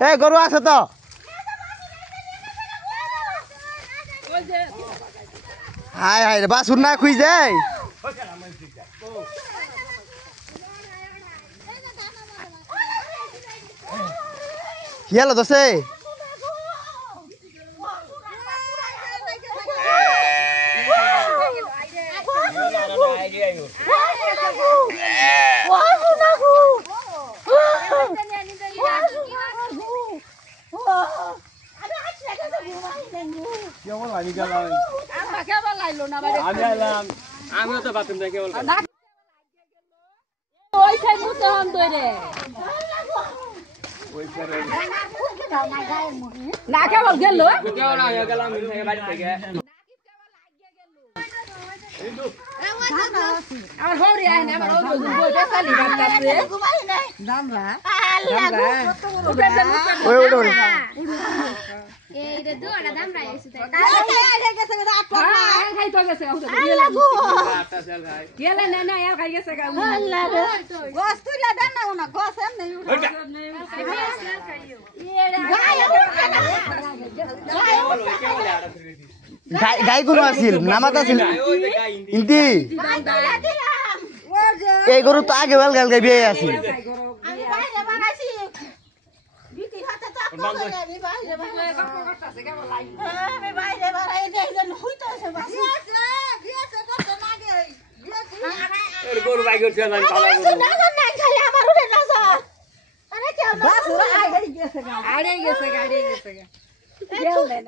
এই গরু আছে তো হায় হায় রে বাসুর না খুই যায় কি হলো দোষে আমিও তো বাথরুম থেকে কেবল না কেবল গেল গেলাম বাড়ি থেকে আমার হরি আয় না আমার ওই বইটা চালি বাতাসে দামরা ওই ওই ওই এই রে দুড়া দামরা এসে তাই খাই তো গেছে আটটা সেল খাই গেলে না না আর খাই গেছে গোস তুইলা দেন না ওনা গোস এমনি গাই গরু আছিল নামাত আছিল ইন্তি এই গরু তো আগে বেল গাল গাই বিয়ে আছিল আমি বাইরে বানাইছি বিটি হাতে তো আমি বাইরে বানাই দেখেন হইতাছে বাস গিয়েছে কত লাগে এর গরু বাই করছে না ভালো গরু না না খালি আমার উড়ে না স্যার আরে কি বাস আড়ে গেছে আড়ে গেছে গাড়ি গেছে গেল না